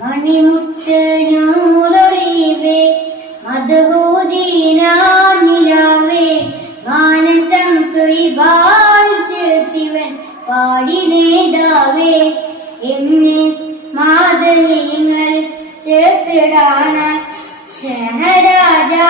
മണിമുത്ത് നൂറൊളിവേ മധുഹൂദീനാനിലാവേ മാനസം കുയിബാൽ ചേർത്തിവൻ പാടിനേതാവേ എന്ന് മാതലിങ്ങൾ ചേർത്തിടാനായി സ്നേഹരാജാ